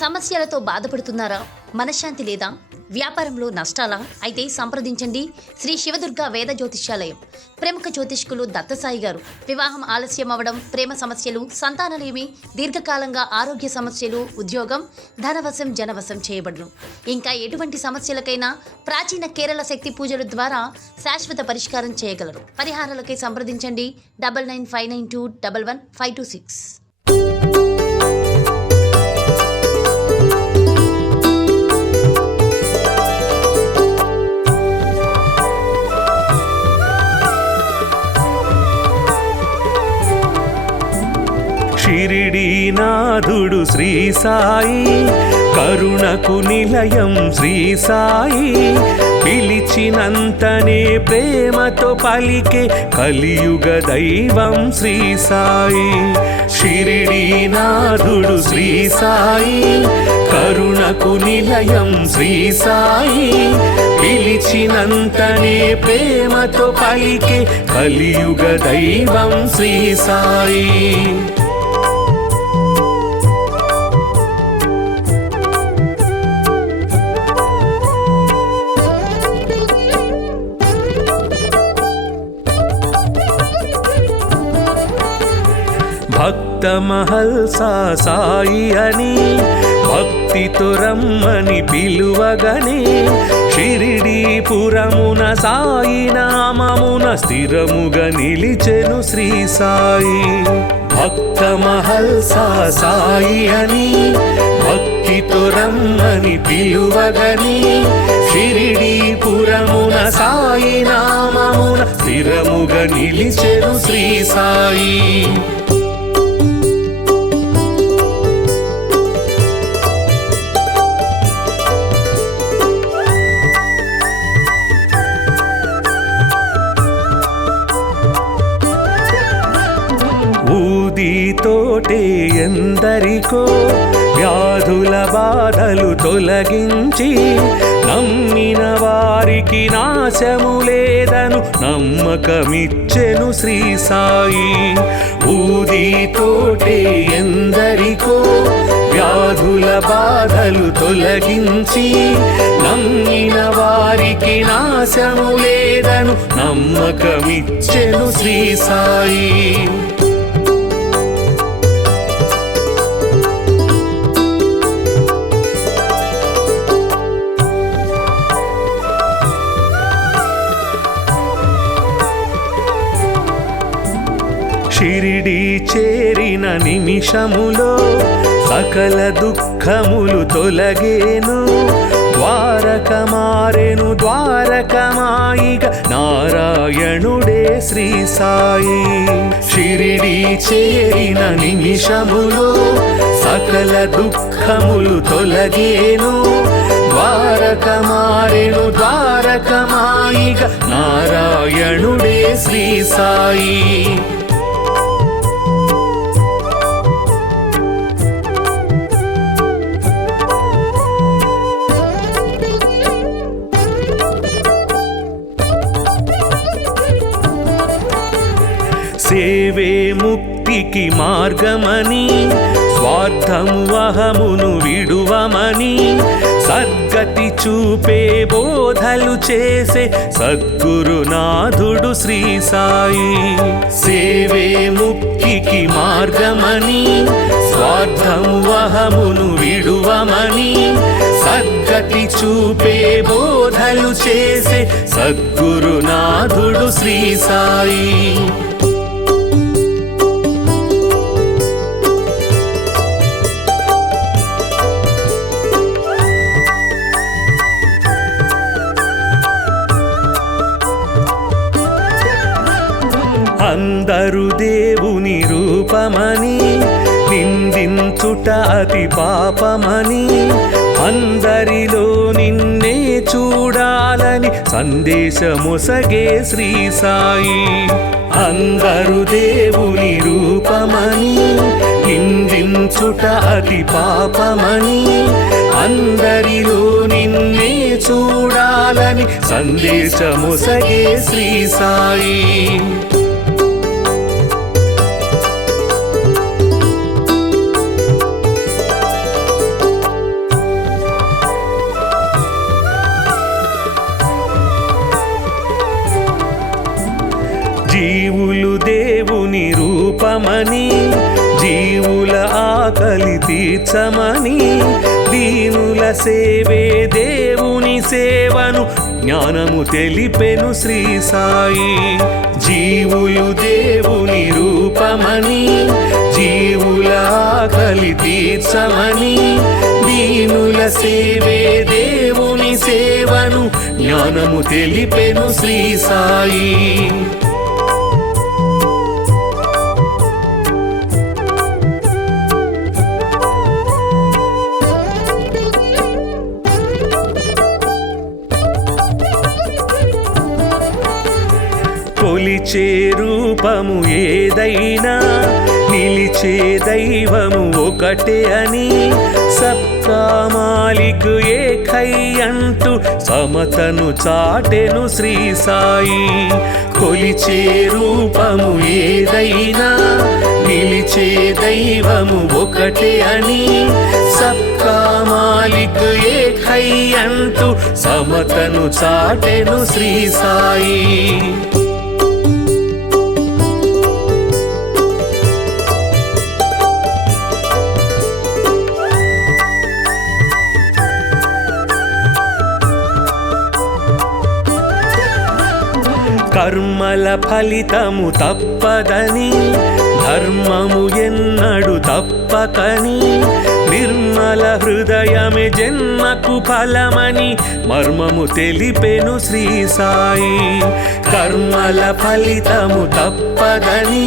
సమస్యలతో బాధపడుతున్నారా? మనశ్శాంతి లేదా? వ్యాపారంలో నష్టాలా? అయితే సంప్రదించండి శ్రీ శివదుర్గ వేద జ్యోతిష్యాలయం. ప్రముఖ జ్యోతిష్కులు దత్తసాయి గారు. వివాహం ఆలస్యం అవ్వడం, ప్రేమ సమస్యలు, సంతానలేమి, దీర్ఘకాలంగా ఆరోగ్య సమస్యలు, ఉద్యోగం, ధనవశం జనవశం చేయబడును. ఇంకా ఎటువంటి సమస్యలకైనా ప్రాచీన కేరళ శక్తి పూజల ద్వారా శాశ్వత పరిష్కారం చేయగలరు. పరిహారాలకై సంప్రదించండి 9959211526. షిరిడీనాథుడు శ్రీ సాయి, కరుణకు నిలయం శ్రీ సాయి, పిలిచినంతనే ప్రేమతో పలికే కలియుగ దైవం శ్రీ సాయి. షిరిడీనాథుడు శ్రీ సాయి, కరుణకు నిలయం శ్రీ సాయి, పిలిచినంతనే ప్రేమతో పలికే కలియుగ దైవం శ్రీ సాయి. భక్త మహల్సా సాయి అని భక్తితో రమ్మని పిలువగనే, షిరిడీపురమున సాయి నామమున స్థిరముగా నిలిచెను శ్రీ సాయి. భక్త మహల్సా సాయి అని భక్తితో రమ్మని పిలువగనే, షిరిడీపురమున సాయి నామమున స్థిరముగా నిలిచెను శ్రీ సాయి. ఊదితోటే ఎందరికో వ్యాధుల బాధలు తొలగించి, నమ్మిన వారికి నాశము లేదను నమ్మకమిచ్చెను శ్రీ సాయి. ఊదితోటే ఎందరికో వ్యాధుల బాధలు తొలగించి, నమ్మిన వారికి నాశము లేదను నమ్మకమిచ్చెను శ్రీ సాయి. షిరిడీ చేరిన నిమిషములో సకల దుఃఖములు తొలగేను, ద్వారక మారెను ద్వారకమాయిగ నారాయణుడే శ్రీ సాయి. షిరిడీ చేరిన నిమిషములో సకల దుఃఖములు తొలగేను, ద్వారక మారెను ద్వారకమాయిగ నారాయణుడే శ్రీ సాయి. సేవే ముక్తికి మార్గమని, స్వార్థము అహమును విడువమని, సద్గతి చూపే బోధలు చేసే సద్గురునాథుడు శ్రీ సాయి. సేవే ముక్తికి మార్గమని, స్వార్థము అహమును విడువమని, సద్గతి చూపే బోధలు చేసే సద్గురునాథుడు శ్రీ సాయి. అందరు దేవుని రూపమని నిందించుట అతి పాపమని, అందరిలో నిన్నే చూడాలని సందేశమొసగే శ్రీ సాయి. అందరు దేవుని రూపమని నిందించుట అతి పాపమని, అందరిలో నిన్నే చూడాలని సందేశమొసగే శ్రీ సాయి. తీర్చమని దీనుల సేవే దేవుని సేవను జ్ఞానము తెలిపెను శ్రీ సాయి. జీవులు దేవుని రూపమని జీవుల ఆకలి తీర్చమని దీనుల సేవే దేవుని సేవను జ్ఞానము తెలిపెను శ్రీ సాయి. కొలిచే రూపము ఏదైనా నిలిచే దైవము ఒకటే అని సబ్కా మాలిక్ ఏకై అంటూ సమతను చాటెను శ్రీ సాయి. కొలిచే రూపము ఏదైనా నిలిచే దైవము ఒకటే అని సబ్కా మాలిక్ ఏకై అంటూ సమతను చాటెను శ్రీ సాయి. కర్మల ఫలితము తప్పదని ధర్మము ఎన్నడు తప్పకని నిర్మల హృదయమే జన్మకు ఫలమని మర్మము తెలిపెను శ్రీ సాయి. కర్మల ఫలితము తప్పదని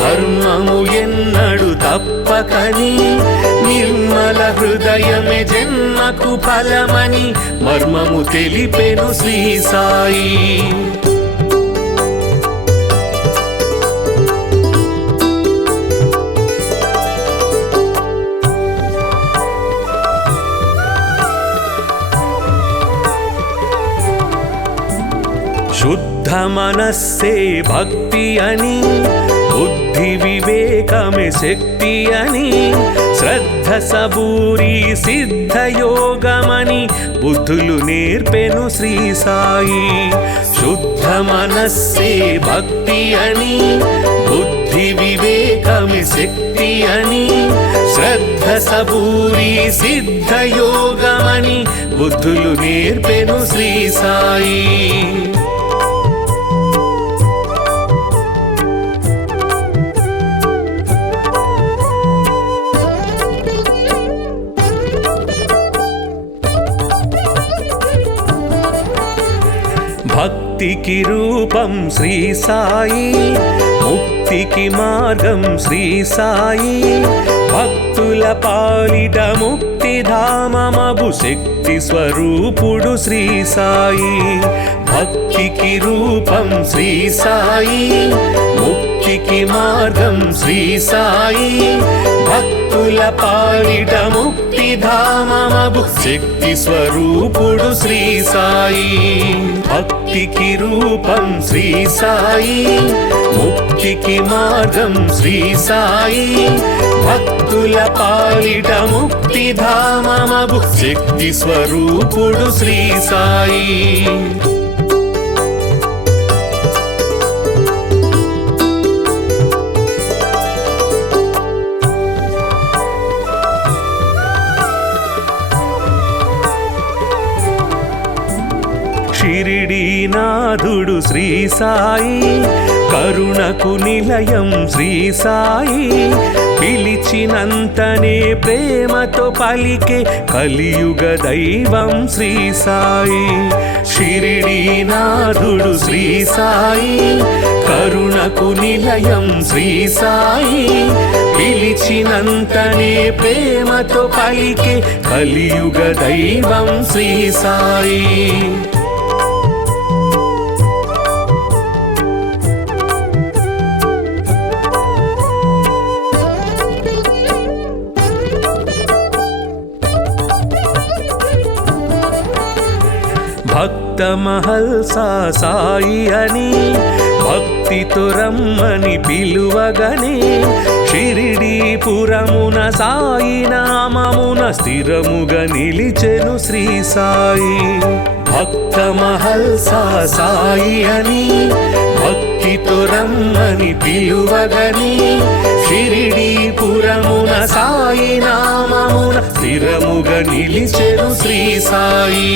ధర్మము ఎన్నడు తప్పకని నిర్మల హృదయమే జన్మకు ఫలమని మర్మము తెలిపెను శ్రీ సాయి. శుద్ధ మనస్సే భక్తి అని బుద్ధి వివేకమే శక్తి అని శ్రద్ధ సబూరి సిద్ధ యోగమని బుద్ధులు నేర్పెను శ్రీ సాయి. శుద్ధ మనస్సే భక్తి అని బుద్ధి వివేకమే శక్తి అని శ్రద్ధ సబూరి సిద్ధ యోగమని బుద్ధులు నేర్పెను శ్రీ సాయి. భక్తికి రూపం శ్రీ సాయి, ముక్తికి మార్గం శ్రీ సాయి. భక్తుల పాలిట ముక్తి ధామమగు శక్తి స్వరూపుడు శ్రీ సాయి. భక్తికి రూపం శ్రీ సాయి, ముక్తికి మార్గం శ్రీ సాయి. భక్తుల పాలిట ముక్తి ధామమగు శక్తి స్వరూపుడు శ్రీ సాయి. భక్తికి రూపం శ్రీ సాయి, ముక్తికి మార్గం శ్రీ సాయి. భక్తుల పాలిట ముక్తి ధామమగు శక్తి స్వరూపుడు శ్రీ సాయి. షిరిడీనాథుడు శ్రీ సాయి, కరుణకు నిలయం శ్రీ సాయి. పిలిచినంతనే ప్రేమతో పలికే కలియుగ దైవం శ్రీ సాయి. షిరిడీనాథుడు శ్రీ సాయి, కరుణకు నిలయం శ్రీ సాయి. పిలిచినంతనే ప్రేమతో పలికే కలియుగ దైవం శ్రీ సాయి. భక్త మహల్సా సాయి అని భక్తితో రమ్మని పిలువగనే షిరిడీపురమున సాయి నామమున స్థిరముగా నిలిచెను శ్రీ సాయి. భక్త మహల్సా సాయి అని భక్తి భక్తితో రమ్మని పిలువగని షిరిడీపురమున సాయి నామమున స్థిరముగా నిలిచెను శ్రీ సాయి.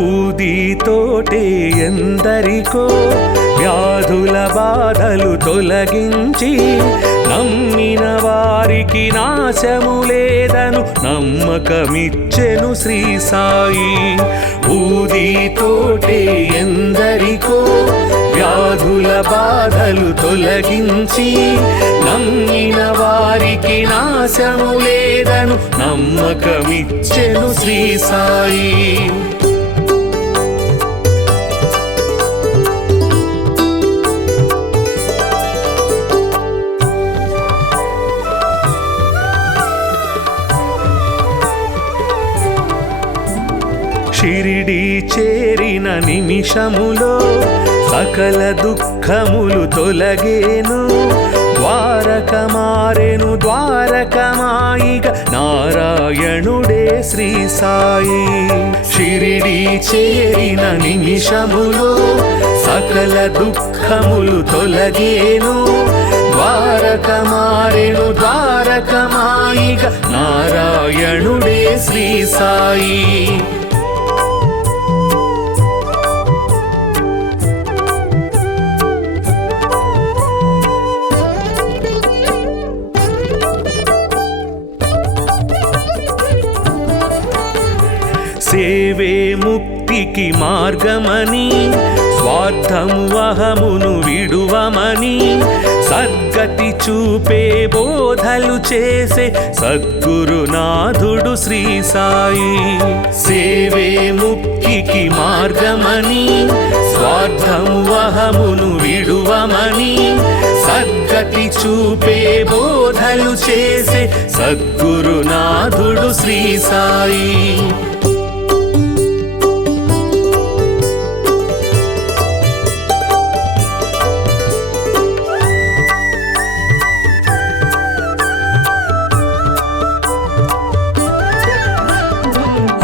ఊదితోటే ఎందరికో వ్యాధుల బాధలు తొలగించి నమ్మిన వారికి నాశము లేదను నమ్మకమిచ్చెను శ్రీ సాయి. ఊదితోటే ఎందరికో వ్యాధుల బాధలు తొలగించి నమ్మిన వారికి నాశము లేదను నమ్మకమిచ్చెను శ్రీ సాయి. షిరిడి చేరిన నిమిషములో సకల దుఃఖములు తొలగేను. ద్వారక మారెను ద్వారకమాయిగ నారాయణుడే శ్రీ సాయి. షిరిడి చేరిన నిమిషములో సకల దుఃఖములు తొలగేను. ద్వారక మారెను ద్వారకమాయిగ నారాయణుడే శ్రీ సాయి. సేవే ముక్తికి మార్గమని స్వార్థము అహమును విడువమని సద్గతి చూపే బోధలు చేసే సద్గురునాథుడు శ్రీ సాయి. సేవే ముక్తికి మార్గమని స్వార్థము అహమును విడువమని సద్గతి చూపే బోధలు చేసే సద్గురునాథుడు శ్రీ సాయి.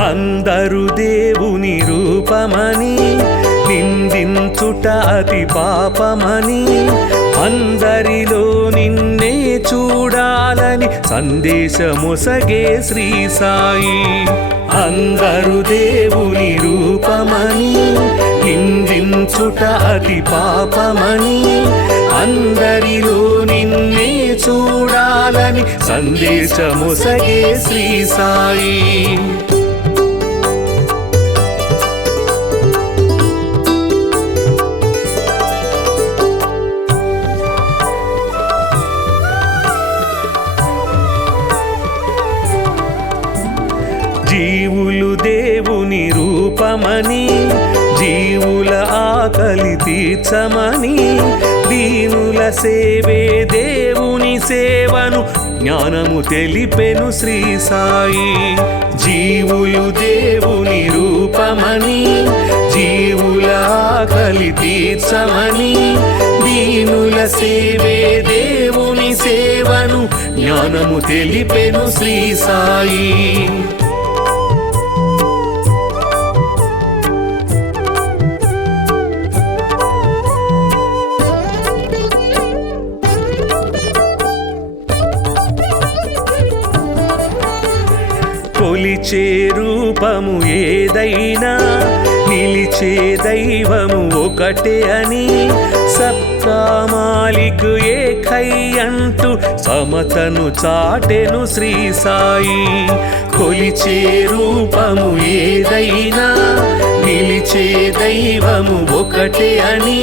అందరు దేవుని రూపమని నిందించుట అతి పాపమని అందరిలో నిన్నే చూడాలని సందేశమొసగే శ్రీ సాయి. అందరు దేవుని రూపమని నిందించుట అతి పాపమని అందరిలో నిన్నే చూడాలని సందేశమొసగే శ్రీ సాయి. జీవులు దేవుని రూపమని జీవుల ఆకలి తీర్చమని దీనుల సేవే దేవుని సేవను జ్ఞానము తెలిపెను శ్రీ సాయి. జీవులు దేవుని రూపమని జీవుల ఆకలి తీర్చమని దీనుల సేవే దేవుని సేవను జ్ఞానము తెలిపెను శ్రీ సాయి. కొలిచే రూపము ఏదైనా నిలిచే దైవము ఒకటే అని సబ్కా మాలిక్ ఏకై అంటూ సమతను చాటెను శ్రీ సాయి. కొలిచే రూపము ఏదైనా నిలిచే దైవము ఒకటే అని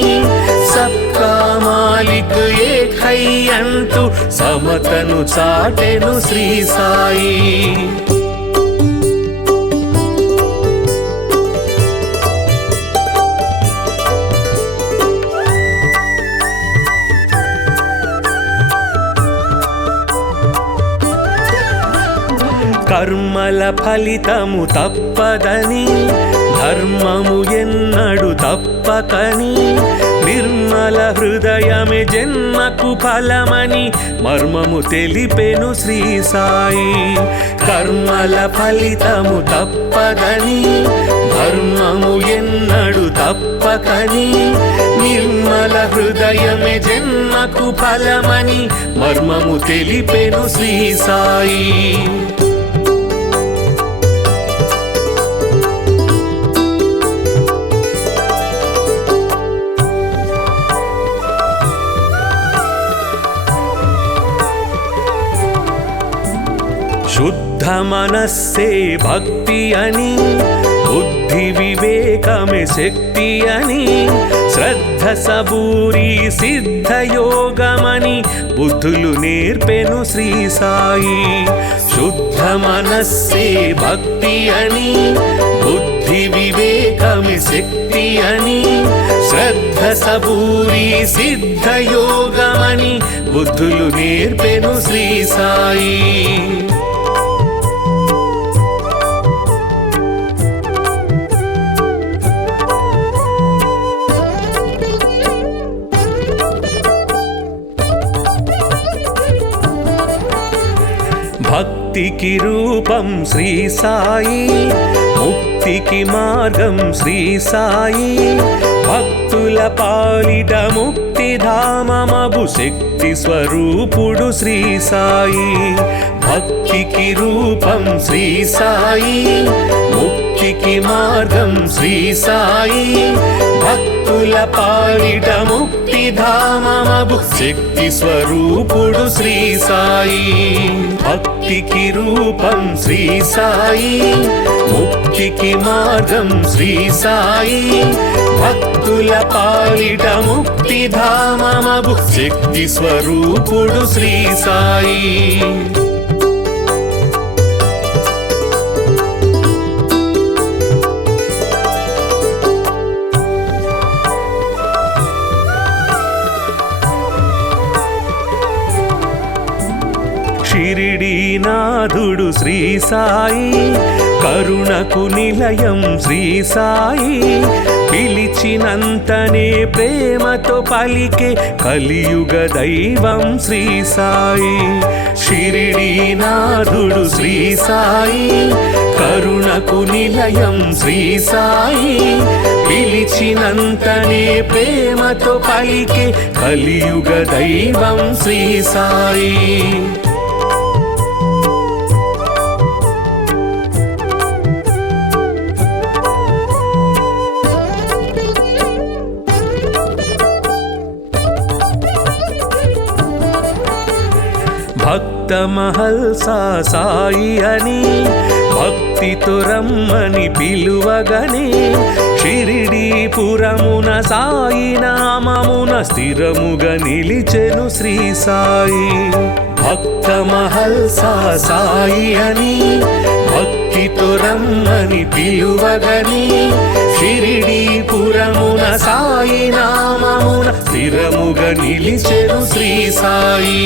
సబ్కా మాలిక్ ఏకై అంటూ సమతను చాటెను శ్రీ సాయి. కర్మ కర్మల ఫలితము తప్పదని, ధర్మము ఎన్నడు తప్పకని, నిర్మల హృదయమే జన్మకు ఫలమని మర్మము తెలిపెను శ్రీ సాయి. కర్మల ఫలితము తప్పదని, ధర్మము ఎన్నడు తప్పకని, నిర్మల హృదయమే జన్మకు ఫలమని మర్మము తెలిపెను శ్రీ సాయి. శుద్ధ మనస్సే భక్తి అని, బుద్ధి వివేకమే శక్తి అని, శ్రద్ధ సబూరి సిద్ధయోగమని బుద్ధులు నేర్పెను శ్రీ సాయి. శుద్ధ మనస్సే భక్తి అని, బుద్ధి వివేకమే శక్తి అని, శ్రద్ధ సబూరి సిద్ధయోగమని బుద్ధులు నేర్పెను శ్రీ సాయి. భక్తికి రూపం శ్రీ సాయి, ముక్తికి మార్గం శ్రీ సాయి, భక్తుల పాలిట ముక్తిధామమగు శక్తి స్వరూపుడు శ్రీ సాయి. భక్తికి రూపం శ్రీ సాయి, ముక్తికి మార్గం శ్రీ సాయి, భక్తుల పాలిట ముక్తిధామమగు శక్తి స్వరూపుడు శ్రీ సాయి. భక్తికి రూపం శ్రీ సాయి, ముక్తికి మార్గం శ్రీ సాయి, భక్తుల పాలిట ముక్తిధామమగు శక్తి స్వరూపుడు శ్రీ సాయి. షిరిడీనాథుడు శ్రీ సాయి, కరుణకు నిలయం శ్రీ సాయి, పిలిచినంతనే ప్రేమతో పలికే కలియుగ దైవం శ్రీ సాయి. షిరిడీనాథుడు శ్రీ సాయి, కరుణకు నిలయం శ్రీ సాయి, పిలిచినంతనే ప్రేమతో పలికే కలియుగ దైవం శ్రీ సాయి. భక్త మహల్సా సాయి అని, భక్తితో రమ్మని పిలువగనే, షిరిడీపురమున సాయి నామమున స్థిరముగా నిలిచెను శ్రీ సాయి. భక్త మహల్సా సాయి అని, భక్తితో రమ్మని పిలువగనే, షిరిడీపురమున సాయి నామమున స్థిరముగా నిలిచెను శ్రీ సాయి.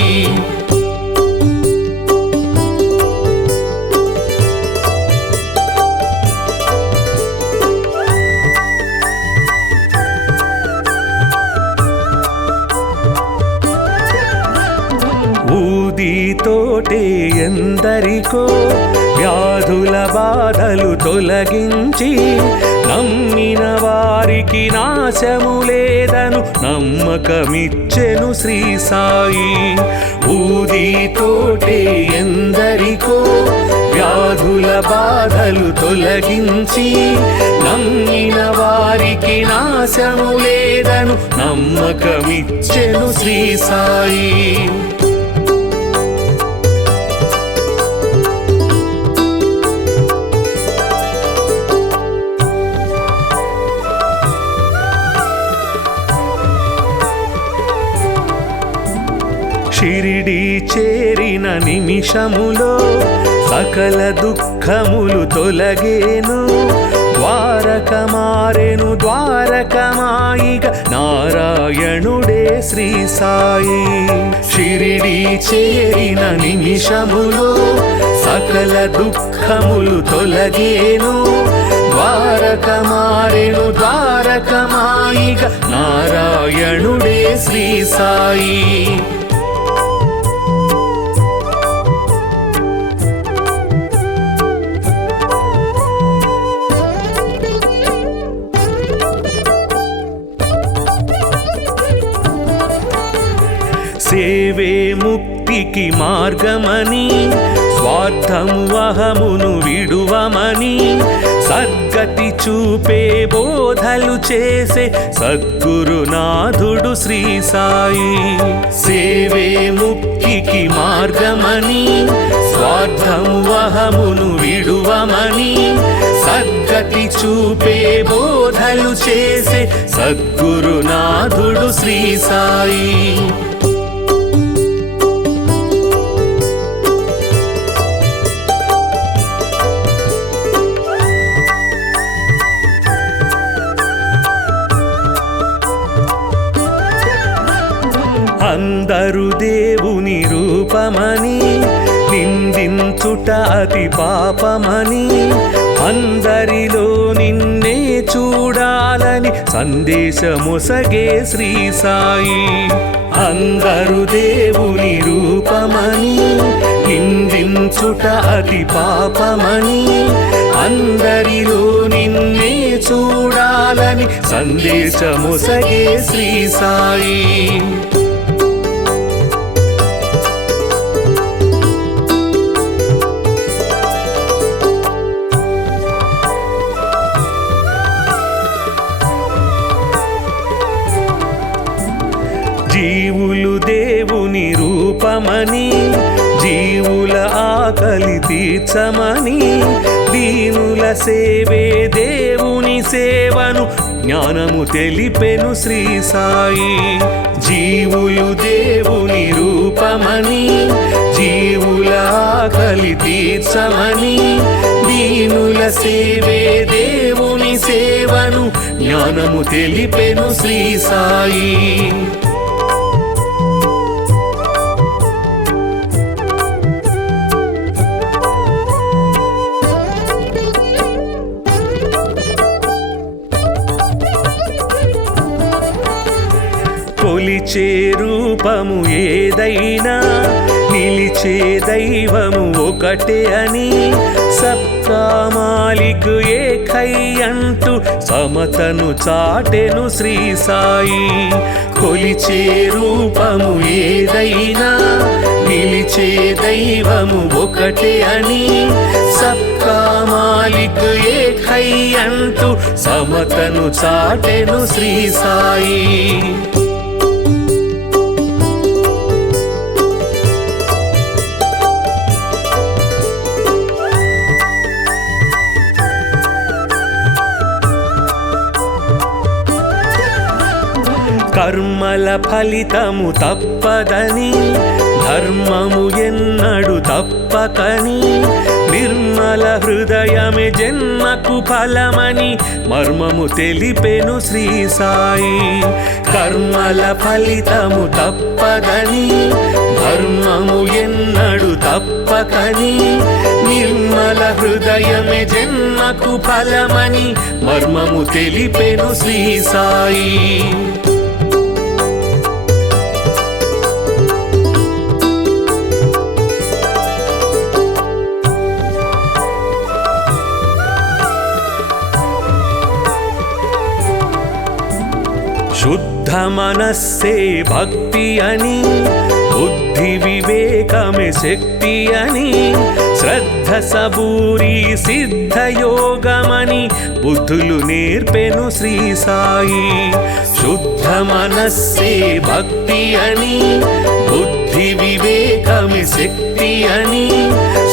ఊదితోటే ఎందరికో వ్యాధుల బాధలు తొలగించి, నమ్మిన వారికి నాశము లేదను నమ్మకమిచ్చెను శ్రీ సాయి. ఊదితోటే ఎందరికో వ్యాధుల బాధలు తొలగించి, నమ్మిన వారికి నాశము లేదను నమ్మకమిచ్చెను శ్రీ సాయి. షిరిడీ చేరిన నిమిషములో సకల దుఃఖములు తొలగేను, ద్వారక మారెను ద్వారకమాయిగ నారాయణుడే శ్రీ సాయి. షిరిడి చేరిన నిమిషములో సకల దుఃఖములు తొలగేను. ద్వారక మారెను ద్వారకమాయిగ నారాయణుడే శ్రీ సాయి. సేవే ముక్తికి మార్గమని స్వార్థము అహమును విడువమని సద్గతి చూపే బోధలు చేసే సద్గురునాథుడు శ్రీ సాయి. సేవే ముక్తికి మార్గమని స్వార్థము అహమును విడువమని సద్గతి చూపే బోధలు చేసే సద్గురునాథుడు శ్రీ సాయి. అందరు దేవుని రూపమని నిందించుట అతి పాపమని అందరిలో నిన్నే చూడాలని సందేశమొసగే శ్రీ సాయి. అందరు దేవుని రూపమని నిందించుట అతి పాపమని అందరిలో నిన్నే చూడాలని సందేశమొసగే శ్రీ సాయి. జీవులు దేవుని రూపమని జీవుల ఆకలి తీర్చమని దీనుల సేవే దేవుని సేవను జ్ఞానము తెలిపెను శ్రీ సాయి. జీవులు దేవుని రూపమని జీవుల ఆకలి తీర్చమని దీనుల సేవే దేవుని సేవను జ్ఞానము తెలిపెను శ్రీ సాయి. కొలిచే రూపము ఏదైనా నిలిచే దైవము ఒకటే అని సబ్కా మాలిక్ ఏకై అంటూ సమతను చాటెను శ్రీ సాయి. కొలిచే రూపము ఏదైనా నిలిచే దైవము ఒకటే అని సబ్కా మాలిక్ ఏకై అంటూ సమతను చాటెను శ్రీ సాయి. కర్మల ఫలితము తప్పదని ధర్మము ఎన్నడు తప్పకని నిర్మల హృదయమే జన్మకు ఫలమని మర్మము తెలిపెను శ్రీ సాయి. కర్మల ఫలితము తప్పదని ధర్మము ఎన్నడు తప్పకని నిర్మల హృదయమే జన్మకు ఫలమని మర్మము తెలిపెను శ్రీ సాయి. శుద్ధ మనస్సే భక్తి అని బుద్ధి వివేకమే శక్తి అని శ్రద్ధ సబూరి సిద్ధయోగమని బుద్ధులు నేర్పెను శ్రీ సాయి. శుద్ధ మనస్సే భక్తి అని బుద్ధి వివేకమే శక్తి అని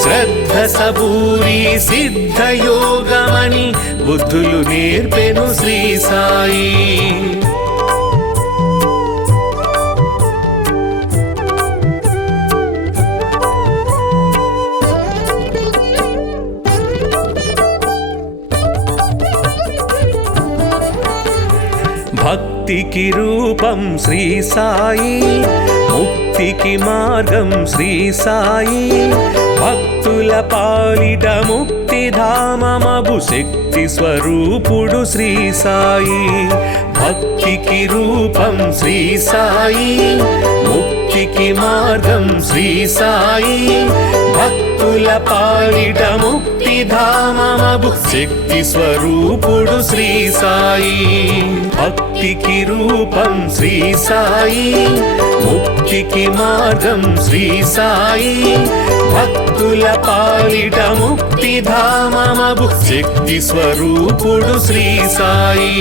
శ్రద్ధ సబూరి సిద్ధయోగమని బుద్ధులు నేర్పెను శ్రీ సాయి. భక్తికి రూపం శ్రీ సాయి, ముక్తికి మార్గం శ్రీ సాయి, భక్తుల పాలిట ముక్తిధామమగు శక్తి స్వరూపుడు శ్రీ సాయి. భక్తికి రూపం శ్రీ సాయి, ముక్తికి మార్గం శ్రీ సాయి, భక్తుల పాలిట ముక్తిధామమగు శక్తి స్వరూపుడు శ్రీ సాయి. భక్తికి రూపం శ్రీ సాయి, ముక్తికి మార్గం శ్రీ సాయి, భక్తుల పాలిట ముక్తిధామమగు శక్తి స్వరూపుడు శ్రీ సాయి.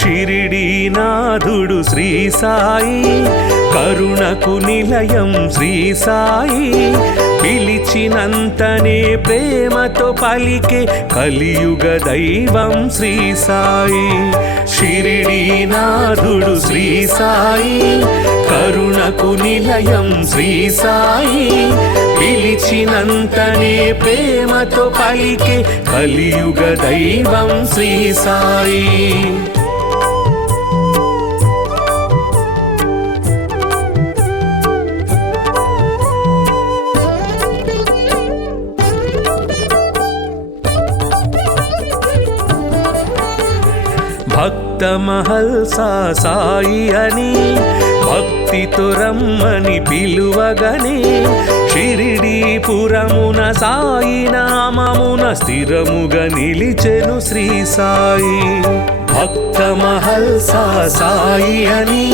షిరిడీనాథుడు శ్రీ సాయి, కరుణకు నిలయం శ్రీ సాయి, పిలిచినంతనే ప్రేమతో పలికే కలియుగ దైవం శ్రీ సాయి. షిరిడీనాథుడు శ్రీ సాయి, కరుణకు నిలయం శ్రీ సాయి, పిలిచినంతనే ప్రేమతో పలికే కలియుగ దైవం శ్రీ సాయి. భక్త మహల్సా సాయి అని భక్తితో రమ్మని పిలువగనే, షిరిడీపురమున సాయి నామమున స్థిరముగా నిలిచెను శ్రీ సాయి. భక్త మహల్సా సాయి అని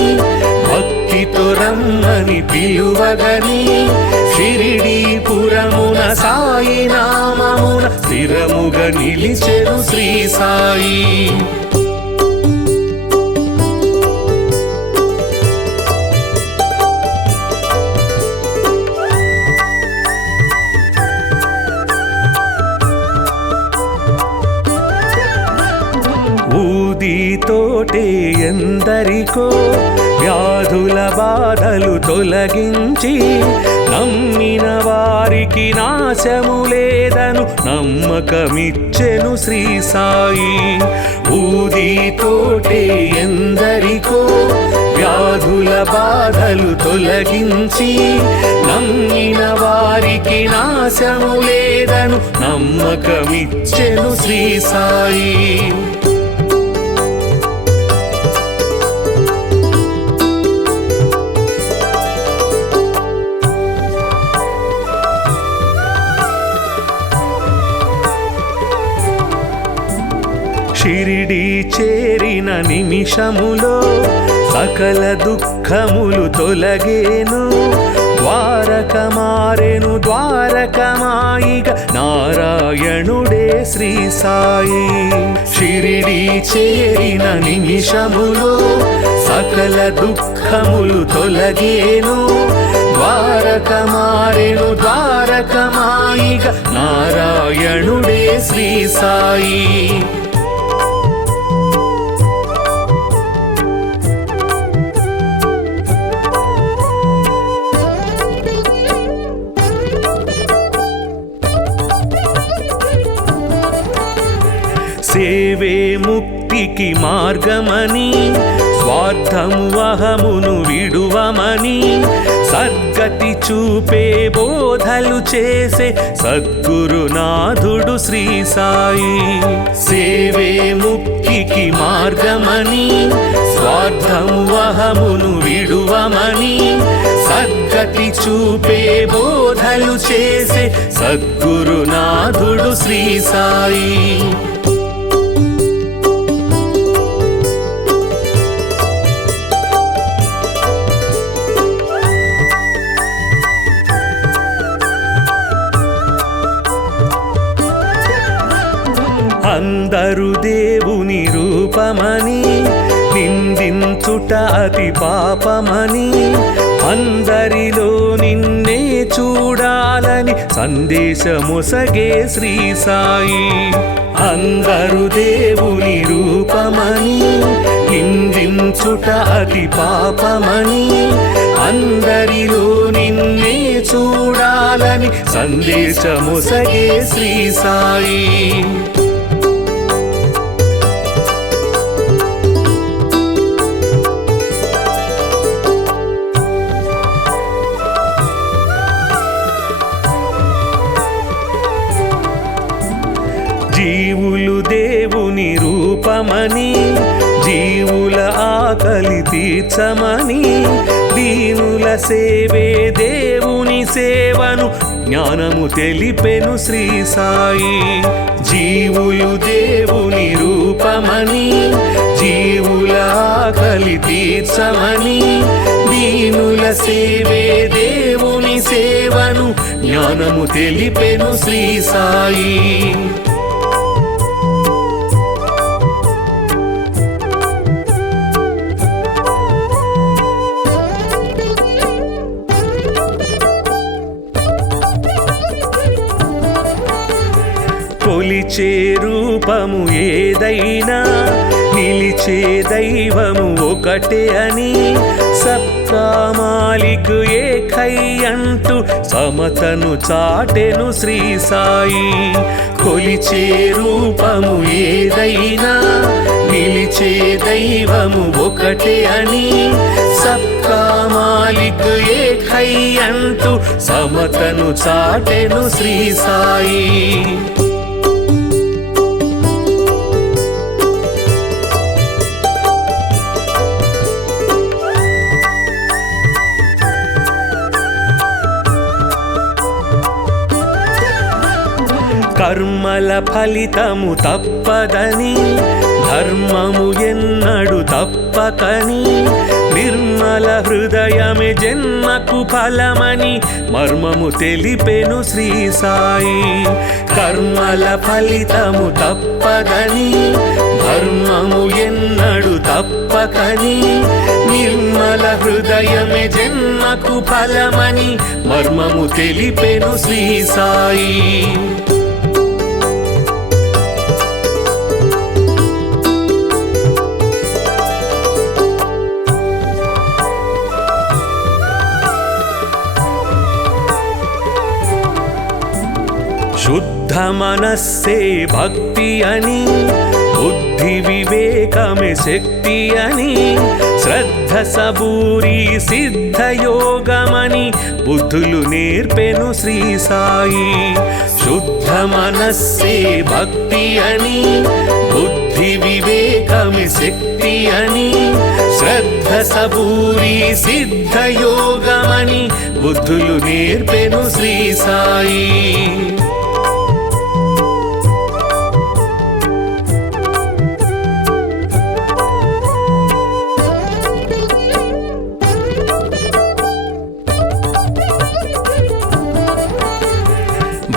భక్తితో రమ్మని పిలువగనే, షిరిడీపురమున సాయి నామమున స్థిరముగా నిలిచెను శ్రీ సాయి. ఊదితోటే ఎందరికో వ్యాధుల బాధలు తొలగించి, నమ్మిన వారికి నాశము లేదను నమ్మకమిచ్చెను శ్రీ సాయి. ఊదితోటే ఎందరికో వ్యాధుల బాధలు తొలగించి, నమ్మిన వారికి నాశము లేదను నమ్మకమిచ్చెను శ్రీ సాయి. షిరిడీ చేరిన నిమిషములో సకల దుఃఖములు తొలగేను, ద్వారక మారెను ద్వారకమాయిగ నారాయణుడే శ్రీ సాయి. షిరిడీ చేరిన నిమిషములో సకల దుఃఖములు తొలగేను, ద్వారక మారెను ద్వారకమాయిగ నారాయణుడే శ్రీ సాయి. సేవే ముక్తికి మార్గమని, స్వార్థము అహమును విడువమని, సద్గతి చూపే బోధలు చేసే సద్గురునాథుడు శ్రీ సాయి. సేవే ముక్తికి మార్గమని, స్వార్థము అహమును విడువమని, సద్గతి చూపే బోధలు చేసే సద్గురునాథుడు శ్రీ సాయి. అందరు దేవుని రూపమని నిందించుట అతి పాపమని, అందరిలో నిన్నే చూడాలని సందేశమొసగే శ్రీ సాయి. అందరు దేవుని రూపమని రూపమని నిందించుట అతి పాపమని అందరిలో నిన్నే చూడాలని సందేశముసగే శ్రీ సాయి. జీవులు దేవుని రూపమని జీవుల ఆకలి తీర్చమని దీనుల సేవే దేవుని సేవను జ్ఞానము తెలిపెను శ్రీ సాయి. జీవులు దేవుని రూపమని జీవుల ఆకలి తీర్చమని దీనుల సేవే దేవుని సేవను జ్ఞానము తెలిపెను శ్రీ సాయి. కొలిచే రూపము ఏదైనా నిలిచే దైవము ఒకటే అని సబ్కా మాలిక్ ఏకై అంటూ సమతను చాటెను శ్రీ సాయి. కొలిచే రూపము ఏదైనా నిలిచే దైవము ఒకటే అని సబ్కా మాలిక్ ఏకై అంటూ సమతను చాటెను శ్రీ సాయి. కర్మల ఫలితము తప్పదని ధర్మము ఎన్నడు తప్పకని నిర్మల హృదయమే జన్మకు ఫలమని మర్మము తెలిపెను శ్రీ సాయి. కర్మల ఫలితము తప్పదని ధర్మము ఎన్నడు తప్పకని నిర్మల హృదయమే జన్మకు ఫలమని మర్మము తెలిపెను శ్రీ సాయి. శుద్ధ మనస్సే భక్తి అని బుద్ధి వివేకమే శక్తి అని శ్రద్ధ సబూరి సిద్ధ యోగమని బుద్ధులు నేర్పెను శ్రీ సాయి. శుద్ధ మనస్సే భక్తి అని బుద్ధి వివేకమే శక్తి అని శ్రద్ధ సబూరి సిద్ధ యోగమని బుద్ధులు నేర్పెను శ్రీ సాయి.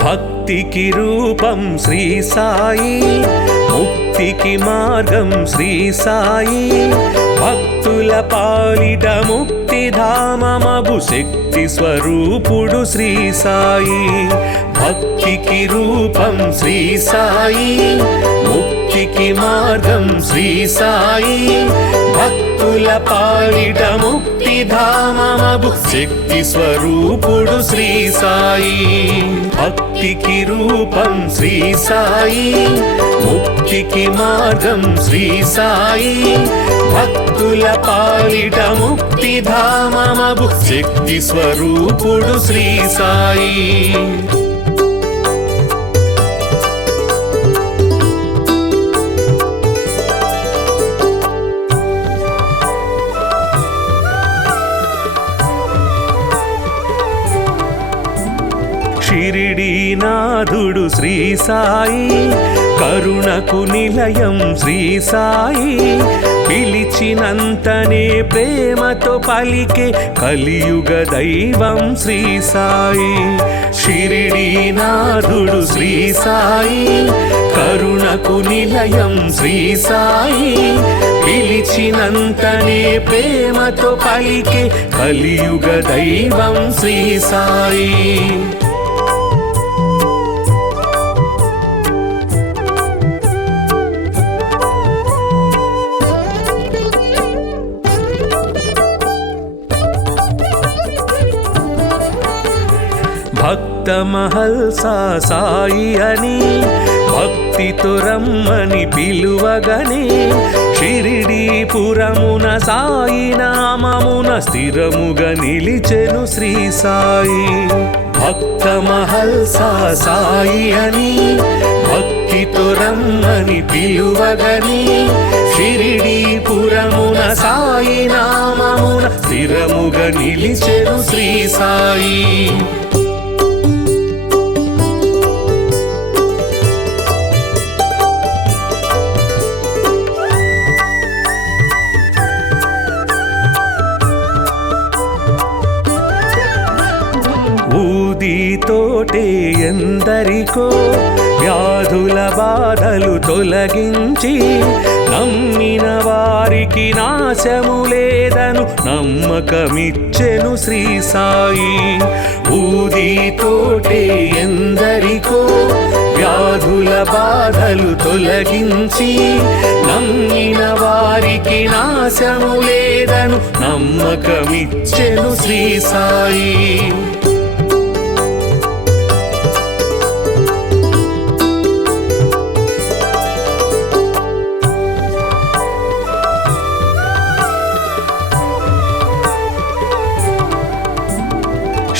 భక్తికి రూపం శ్రీ సాయి, ముక్తికి మార్గం శ్రీ సాయి. భక్తుల పాలిట ముక్తిధామమగు శక్తి స్వరూపుడు శ్రీ సాయి. భక్తికి రూపం శ్రీ సాయి, ముక్తికి మార్గం శ్రీ సాయి. భక్తుల పాలిట ముక్తిధామమగు శక్తి స్వరూపుడు శ్రీ సాయి. భక్తికి రూపం శ్రీ సాయి, ముక్తికి మార్గం శ్రీ సాయి. భక్తుల పాలిట ముక్తిధామమగు శక్తి స్వరూపుడు శ్రీ సాయి. షిరిడీనాథుడు శ్రీ సాయి, కరుణకు నిలయం శ్రీ సాయి. పిలిచినంతనే ప్రేమతో పలికే కలియుగ దైవం శ్రీ సాయి. షిరిడీనాథుడు శ్రీ సాయి, కరుణకు నిలయం శ్రీ సాయి. పిలిచినంతనే ప్రేమతో పలికే కలియుగ దైవం శ్రీ సాయి. భక్త మహల్సా సాయి అని భక్తితో రమ్మని పిలువగనే షిరిడీపురమున సాయి నామమున స్థిరముగా నిలిచెను శ్రీ సాయి. భక్త మహల్సా సాయి అని భక్తితో రమ్మని పిలువగని షిరిడీపురమున సాయి నామమున స్థిరముగా నిలిచెను శ్రీ సాయి. ఊదితోటే ఎందరికో వ్యాధుల బాధలు తొలగించి నమ్మిన వారికి నాశము లేదను నమ్మకమిచ్చెను శ్రీ సాయి. ఊదితోటే ఎందరికో వ్యాధుల బాధలు తొలగించి నమ్మిన వారికి నాశము లేదను నమ్మకమిచ్చెను శ్రీ సాయి.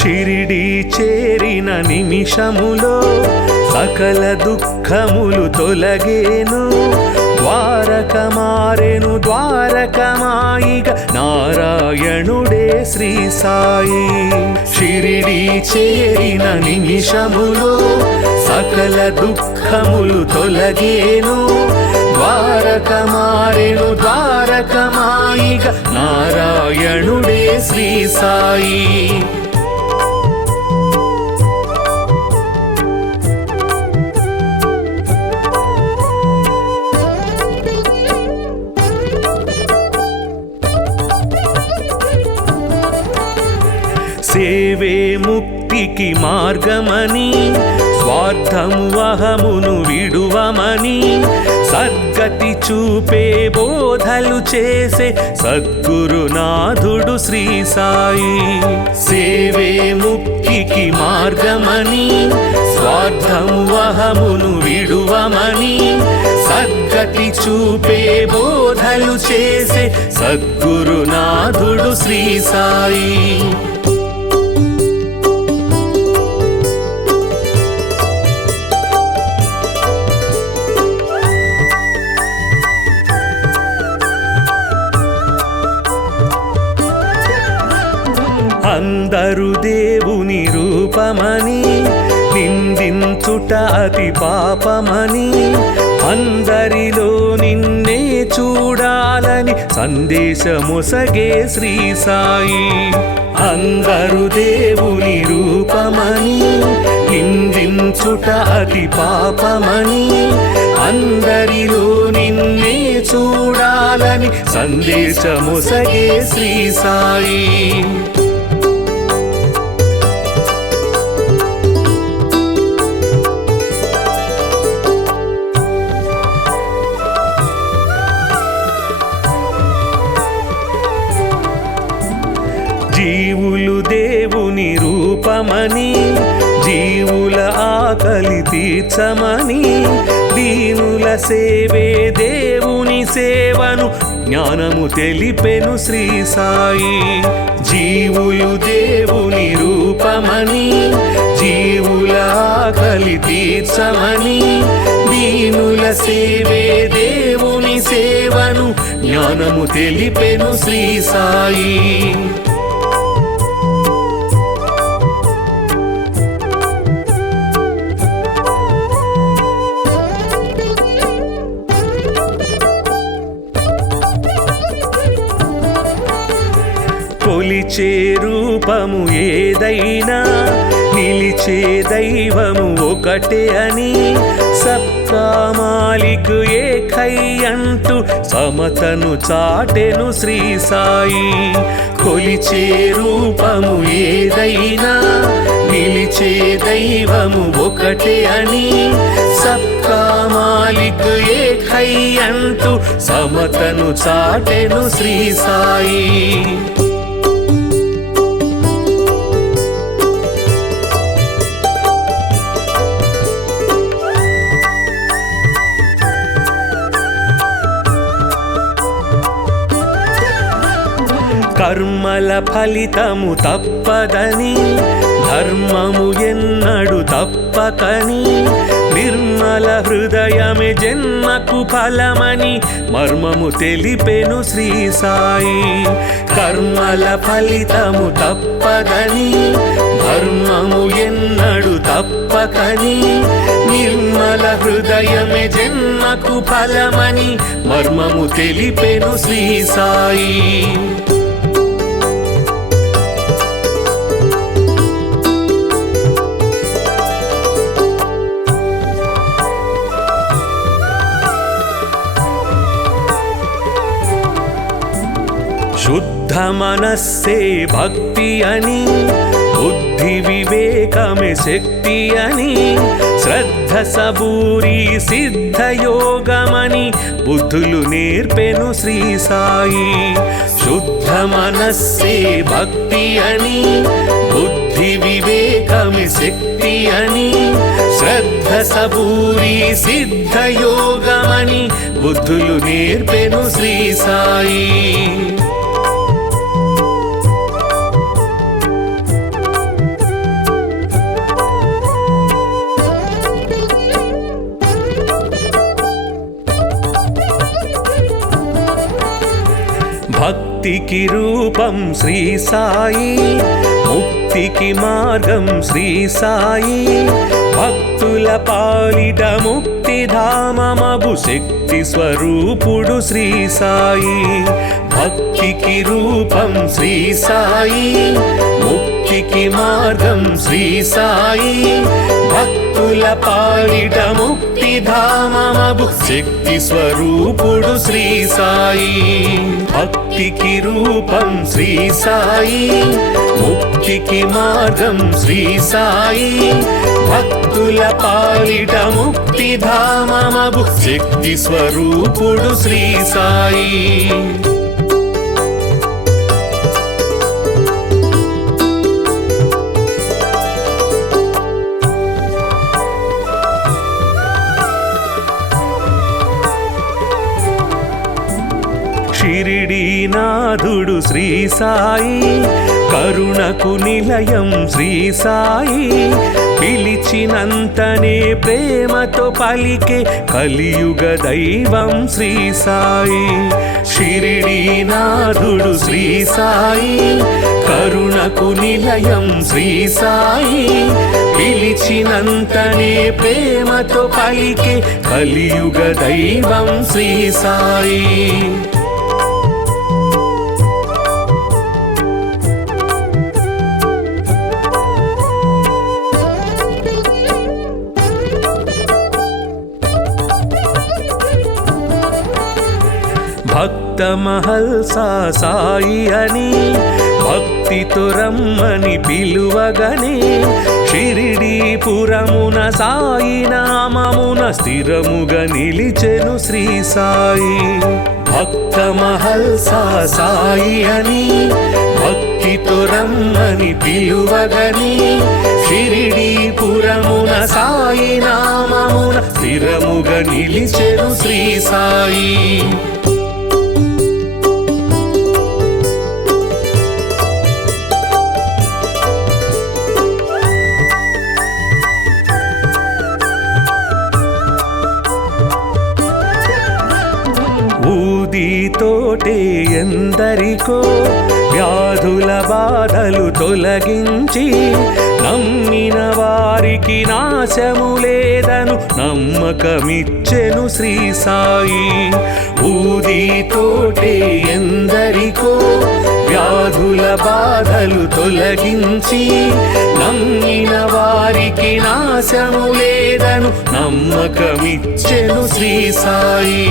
షిరిడి చేరిన నిమిషములో సకల దుఃఖములు తొలగేను. ద్వారక మారెను ద్వారకమాయిగ నారాయణుడే శ్రీ సాయి. షిరిడి చేరిన నిమిషములో సకల దుఃఖములు తొలగేను. ద్వారక మారెను ద్వారకమాయిగ నారాయణుడే శ్రీ సాయి. సేవే ముక్తికి మార్గమని స్వార్థము అహమును విడువమని సద్గతి చూపే బోధలు చేసే సద్గురునాథుడు శ్రీ సాయి. సేవే ముక్తికి మార్గమని స్వార్థము అహమును విడువమని సద్గతి చూపే బోధలు చేసే సద్గురునాథుడు శ్రీ సాయి. అందరు దేవుని రూపమని నిందించుట అతి పాపమని అందరిలో నిన్నే చూడాలని సందేశమొసగే శ్రీ సాయి. అందరు దేవుని రూపమని నిందించుట అతి పాపమని అందరిలో నిన్నే చూడాలని సందేశమొసగే శ్రీ సాయి. జీవులు దేవుని రూపమని జీవుల ఆకలి తీర్చమని దీనుల సేవే దేవుని సేవను జ్ఞానము తెలిపెను శ్రీ సాయి. జీవులు దేవుని రూపమని జీవుల ఆకలి తీర్చమని దీనుల సేవే దేవుని సేవను జ్ఞానము తెలిపెను శ్రీ సాయి. కొలిచే రూపము ఏదైనా నిలిచే దైవము ఒకటే అని సబ్కా మాలిక్ ఏకై అంటూ సమతను చాటెను శ్రీ సాయి. కొలిచే రూపము ఏదైనా నిలిచే దైవము ఒకటే అని సబ్కా మాలిక్ ఏకై అంటూ సమతను చాటెను శ్రీ సాయి. కర్మల ఫలితము తప్పదని, ధర్మము ఎన్నడు తప్పకని, నిర్మల హృదయమే జన్మకు ఫలమని మర్మము తెలిపెను శ్రీ సాయి. కర్మల ఫలితము తప్పదని, ధర్మము ఎన్నడు తప్పకని, నిర్మల హృదయమే జన్మకు ఫలమని మర్మము తెలిపెను శ్రీ సాయి. శుద్ధ మనస్సే భక్తి అని, బుద్ధి వివేకమే శక్తి అని, శ్రద్ధ సబూరి సిద్ధయోగమని బుద్ధులు నేర్పెను శ్రీ సాయి. శుద్ధ మనస్సే భక్తి అని, బుద్ధి వివేకమే శక్తి అని, శ్రద్ధ సబూరి సిద్ధయోగమని బుద్ధులు నేర్పెను శ్రీ సాయి. భక్తికి రూపం శ్రీ సాయి, ముక్తికి మార్గం శ్రీ సాయి, భక్తుల పాలిట ముక్తిధామమగు శక్తి స్వరూపుడు శ్రీ సాయి. భక్తికి రూపం శ్రీ సాయి, ముక్తికి మార్గం శ్రీ సాయి, భక్తుల పాలిట ముక్తిధామమగు శక్తి స్వరూపుడు శ్రీ సాయి. భక్తికి రూపం శ్రీ సాయి, ముక్తికి మార్గం శ్రీ సాయి, భక్తుల పాలిట ముక్తిధామమగు శక్తి స్వరూపుడు శ్రీ సాయి. షిరిడీనాథుడు శ్రీ సాయి, కరుణకు నిలయం శ్రీ సాయి, పిలిచినంతనే ప్రేమతో పలికే కలియుగ దైవం శ్రీ సాయి. షిరిడీనాథుడు శ్రీ సాయి, కరుణకు నిలయం శ్రీ సాయి, పిలిచినంతనే ప్రేమతో పలికే కలియుగ దైవం శ్రీ సాయి. భక్త మహల్సా సాయి అని భక్తితో రమ్మని పిలువగని, షిరిడీపురమున సాయి నామమున స్థిరముగా నిలిచెను శ్రీ సాయి. భక్త మహల్సా సాయి అని భక్తితో రమ్మని పిలువగని, షిరిడీపురమున సాయి నామమున స్థిరముగా నిలిచెను శ్రీ సాయి. ఊదితోటే ఎందరికో వ్యాధుల బాధలు తొలగించి, నమ్మిన వారికి నాశము లేదను నమ్మకమిచ్చెను శ్రీ సాయి. ఊదితోటే ఎందరికో వ్యాధుల బాధలు తొలగించి, నమ్మిన వారికి నాశము లేదను నమ్మకమిచ్చెను శ్రీ సాయి.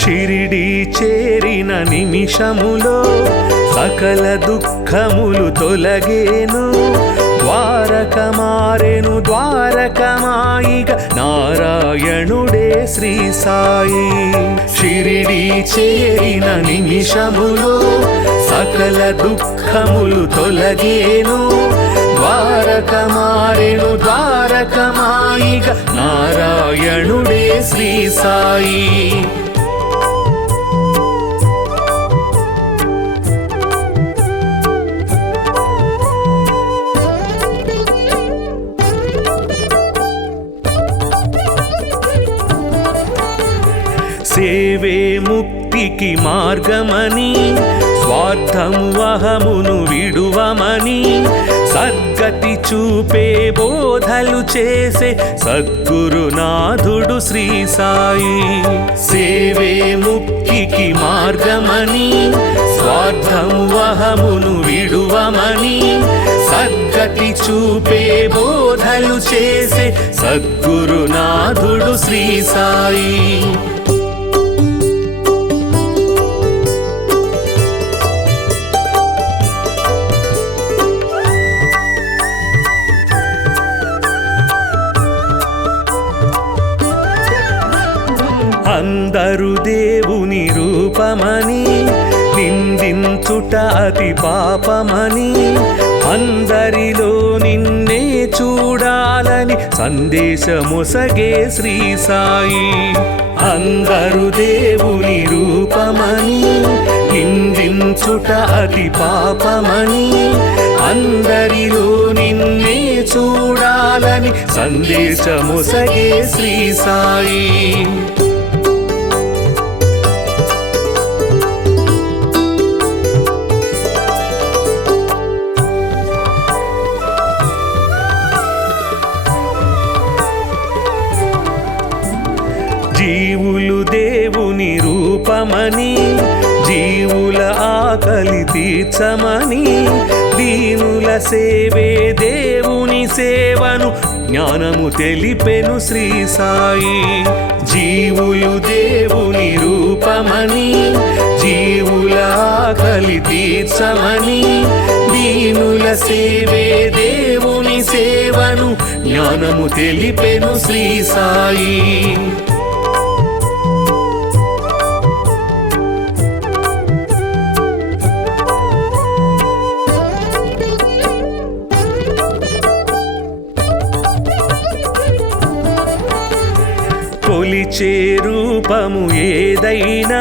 షిరిడీ చేరిన నిమిషములో సకల దుఃఖములు తొలగేను, ద్వారక మారెను ద్వారకమాయిగ నారాయణుడే శ్రీ సాయి. షిరిడీ చేరిన నిమిషములో సకల దుఃఖములు తొలగేను. ద్వారక మారెను ద్వారకమాయిగ నారాయణుడే శ్రీ సాయి. సేవే ముక్తికి మార్గమని స్వార్థము అహమును విడువమని సద్గతి చూపే బోధలు చేసే సద్గురునాథుడు శ్రీ సాయి. సేవే ముక్తికి మార్గమని స్వార్థము అహమును విడువమని సద్గతి చూపే బోధలు చేసే సద్గురునాథుడు శ్రీ సాయి. అందరు దేవుని రూపమని నిందించుట అతి పాపమని అందరిలో నిన్నే చూడాలని సందేశమొసగే శ్రీ సాయి. అందరు దేవుని రూపమని నిందించుట అతి పాపమని అందరిలో నిన్నే చూడాలని సందేశమొసగే శ్రీ సాయి. జీవులు దేవుని రూపమని జీవుల ఆకలి తీర్చమని దీనుల సేవే దేవుని సేవను జ్ఞానము తెలిపెను శ్రీ సాయి. జీవులు దేవుని రూపమని జీవుల ఆకలి తీర్చమని దీనుల సేవే దేవుని సేవను జ్ఞానము తెలిపెను శ్రీ సాయి. కొలిచే రూపము ఏదైనా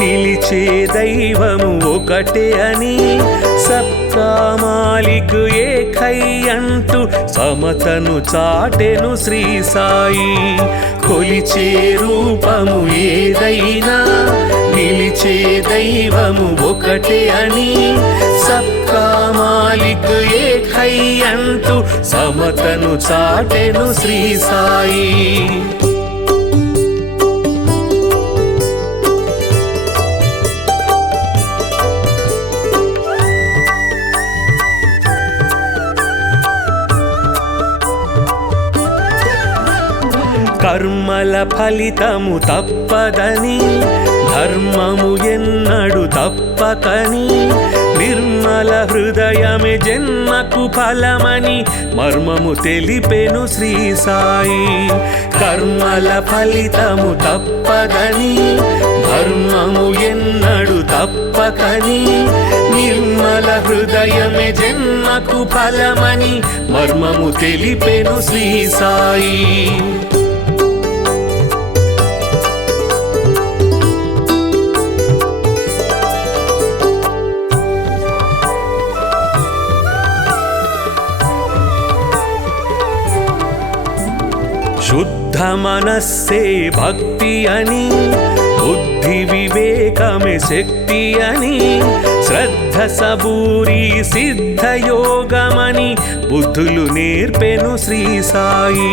నిలిచే దైవము ఒకటే అని సబ్కా మాలిక్ ఏకై అంటూ సమతను చాటెను శ్రీ సాయి. కొలిచే రూపము ఏదైనా నిలిచే దైవము ఒకటే అని సబ్కా మాలిక్ ఏకై అంటూ సమతను చాటెను శ్రీ సాయి. కర్మల ఫలితము తప్పదని ధర్మము ఎన్నడు తప్పకని నిర్మల హృదయమే జన్మకు ఫలమని మర్మము తెలిపెను శ్రీ సాయి. కర్మల ఫలితము తప్పదని ధర్మము ఎన్నడు తప్పకని నిర్మల హృదయమే జన్మకు ఫలమని మర్మము తెలిపెను శ్రీ సాయి. శుద్ధ మనస్సే భక్తి అని బుద్ధి వివేకమే శక్తి అని శ్రద్ధ సబూరి సిద్ధ యోగమని బుద్ధులు నేర్పెను శ్రీ సాయి.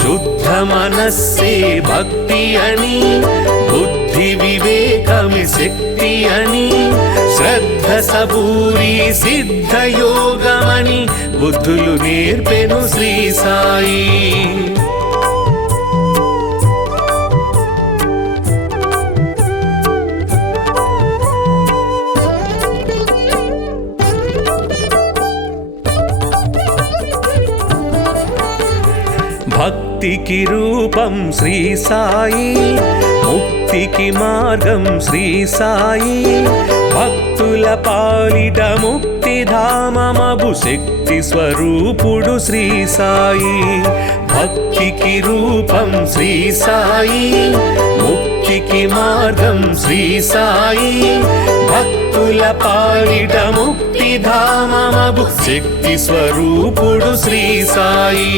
శుద్ధ మనస్సే భక్తి అని బుద్ధి వివేకమే శక్తి అని శ్రద్ధ సబూరి సిద్ధ యోగమని బుద్ధులు నేర్పెను శ్రీ సాయి. భక్తికి రూపం శ్రీ సాయి, ముక్తికి మార్గం శ్రీ సాయి, భక్తుల పాలిట ముక్తిధామమగు శక్తి స్వరూపుడు శ్రీ సాయి. భక్తికి రూపం శ్రీ సాయి, ముక్తికి మార్గం శ్రీ సాయి. భక్తుల పాలిట ముక్తిధామమగు శక్తి స్వరూపుడు శ్రీ సాయి.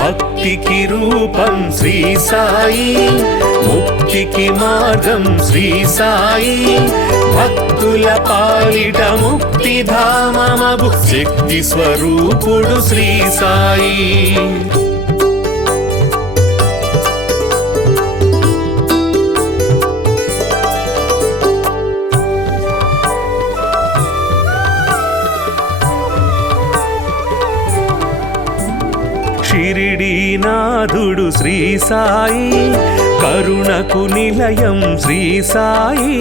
భక్తికి రూపం శ్రీ సాయి, ముక్తికి మార్గం శ్రీ సాయి. భక్తుల పాలిట ముక్తిధామమగు శక్తి స్వరూపుడు శ్రీ సాయి. షిరిడీనాథుడు శ్రీ సాయి, కరుణకు నిలయం శ్రీ సాయి.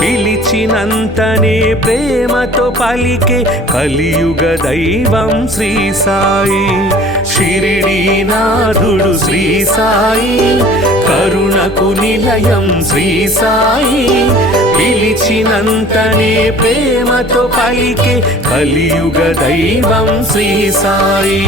పిలిచినంతనే ప్రేమతో పలికే కలియుగ దైవం శ్రీ సాయి. షిరిడీనాథుడు శ్రీ సాయి, కరుణకు నిలయం శ్రీ సాయి. పిలిచినంతనే ప్రేమతో పలికే కలియుగ దైవం శ్రీ సాయి.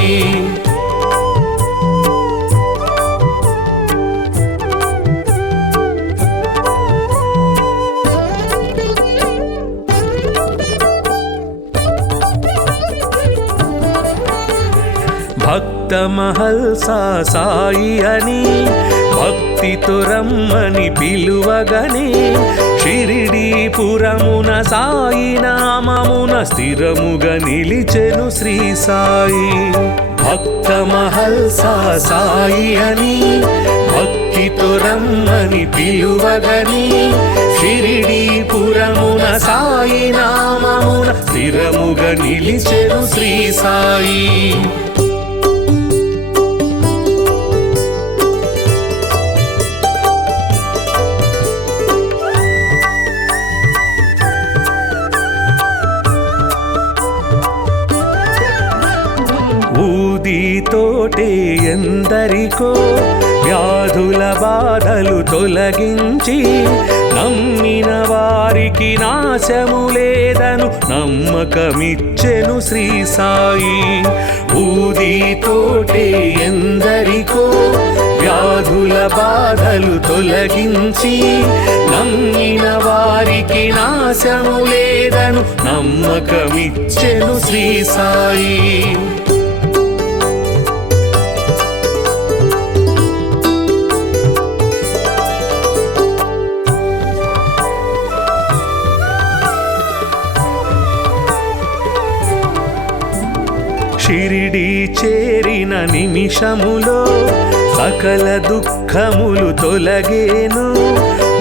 భక్త మహల్సా సాయి అని భక్తితో రమ్మని పిలువగనే, షిరిడీపురమున సాయి నామమున స్థిరముగా నిలిచెను శ్రీ సాయి. భక్త మహల్సా సాయి అని భక్తితో రమ్మని పిలువగనే, షిరిడీపురమున సాయి నామమున స్థిరముగా నిలిచెను శ్రీ సాయి. ఊదితోటే ఎందరికో వ్యాధుల బాధలు తొలగించి, నమ్మిన వారికి నాశము లేదను నమ్మకమిచ్చెను శ్రీ సాయి. ఊదితోటే ఎందరికో వ్యాధుల బాధలు తొలగించి, నమ్మిన వారికి నాశము లేదను నమ్మకమిచ్చెను శ్రీ సాయి. షిరిడీ చేరిన నిమిషములో సకల దుఃఖములు తొలగేను,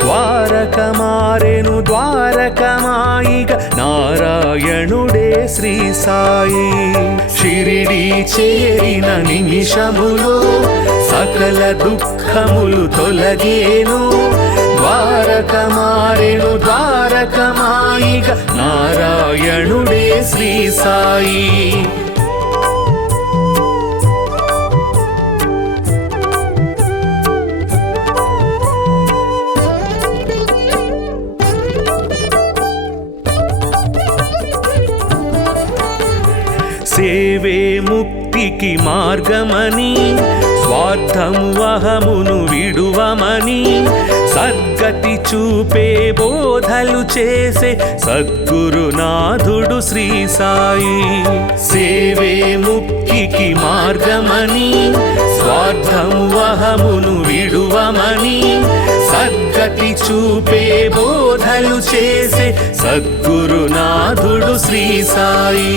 ద్వారక మారెను ద్వారకమాయిగా నారాయణుడే శ్రీ సాయి. షిరిడీ చేరిన నిమిషములో సకల దుఃఖములు తొలగేను, ద్వారక మారెను ద్వారకమాయిగా నారాయణుడే శ్రీ సాయి. సేవే ముక్తికి మార్గమని, స్వార్థము అహమును విడువమని, సద్గతి చూపే బోధలు చేసే సద్గురునాథుడు శ్రీ సాయి. సేవే ముక్తికి మార్గమని, స్వార్థము అహమును విడువమని, సద్గతి చూపే బోధలు చేసే సద్గురునాథుడు శ్రీ సాయి.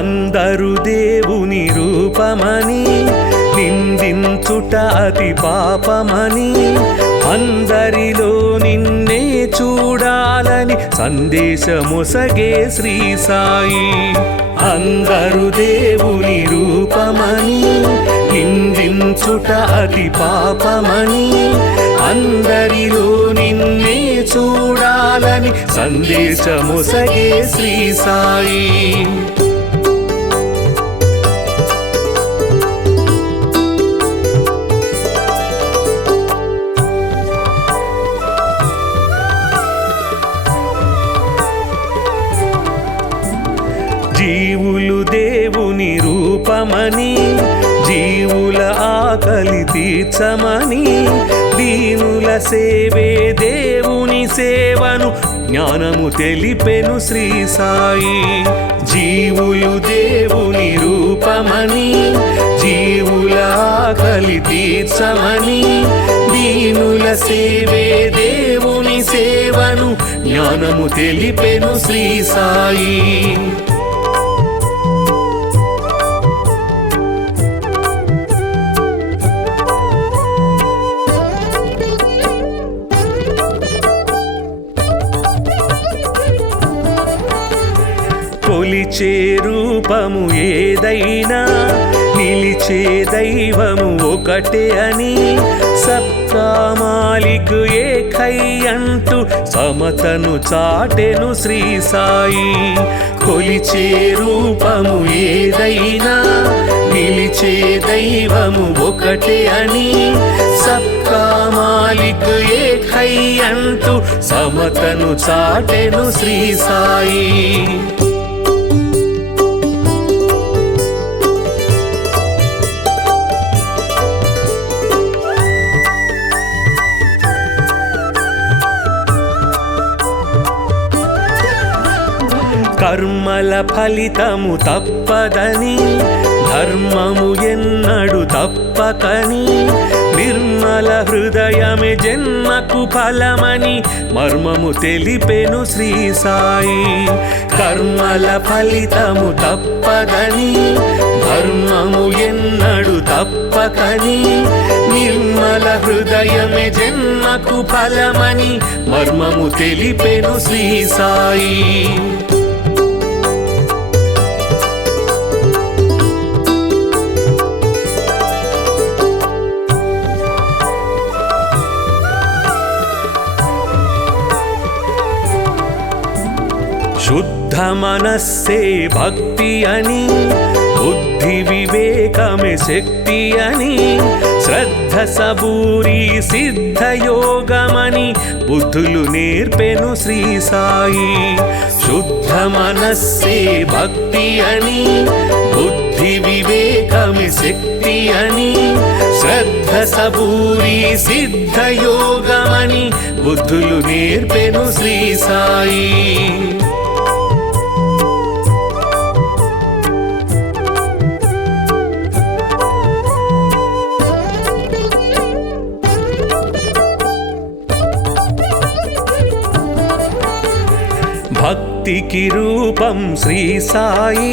అందరు దేవుని రూపమని నిందించుట అతి పాపమని, అందరిలో నిన్నే చూడాలని సందేశమొసగే శ్రీ సాయి. అందరు దేవుని రూపమని నిందించుట అతి పాపమని, అందరిలో నిన్నే చూడాలని తరగని సందేశమొసగే శ్రీ సాయి. జీవులు దేవుని రూపమని, జీవుల ఆకలి తీర్చమని, దీనుల సేవే దేవుని సేవను జ్ఞానము తెలిపెను శ్రీ సాయి. జీవులు దేవుని రూపమని, జీవుల ఆకలి తీర్చమని, దీనుల సేవే దేవుని సేవను జ్ఞానము తెలిపెను శ్రీ సాయి. కొలిచే రూపము ఏదైనా, నిలిచే దైవము ఒకటే అని, సబ్కా మాలిక్ ఏకై అంటూ సమతను చాటెను శ్రీ సాయి. కొలిచే రూపము ఏదైనా, నిలిచే దైవము ఒకటే అని, సబ్కా మాలిక్ ఏకై అంటూ సమతను చాటెను శ్రీ సాయి. కర్మల ఫలితము తప్పదని, ధర్మము ఎన్నడు తప్పకని, నిర్మల హృదయమే జన్మకు ఫలమని మర్మము తెలిపెను శ్రీ సాయి. కర్మల ఫలితము తప్పదని, ధర్మము ఎన్నడు తప్పకని, నిర్మల హృదయమే జన్మకు ఫలమని మర్మము తెలిపెను శ్రీ సాయి. శుద్ధ మనస్సే భక్తి అని, బుద్ధి వివేకమే శక్తి అని, శ్రద్ధ సబూరి సిద్ధయోగమని బుద్ధులు నేర్పెను శ్రీ సాయి. శుద్ధ మనస్సే భక్తి అని, బుద్ధి వివేకమే శక్తి అని, శ్రద్ధ సబూరి సిద్ధయోగమని బుద్ధులు నేర్పెను శ్రీ సాయి. భక్తికి రూపం శ్రీ సాయి,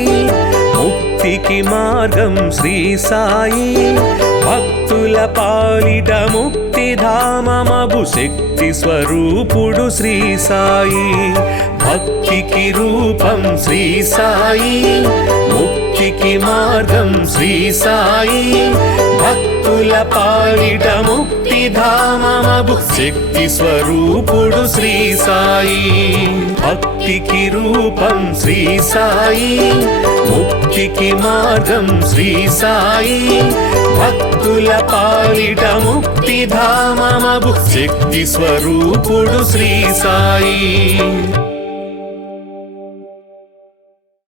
ముక్తికి మార్గం శ్రీ సాయి, భక్తుల పాలిట ముక్తిధామమగు శక్తి స్వరూపుడు శ్రీ సాయి. భక్తికి రూపం శ్రీ సాయి, ముక్తికి మార్గం శ్రీ సాయి, భక్తుల పాలిట ముక్తిధామమగు శక్తి స్వరూపుడు శ్రీ సాయి. భక్తికి రూపం శ్రీ సాయి, ముక్తికి మార్గం శ్రీ సాయి, భక్తుల పాలిట ముక్తిధామమగు శక్తి స్వరూపుడు శ్రీ సాయి.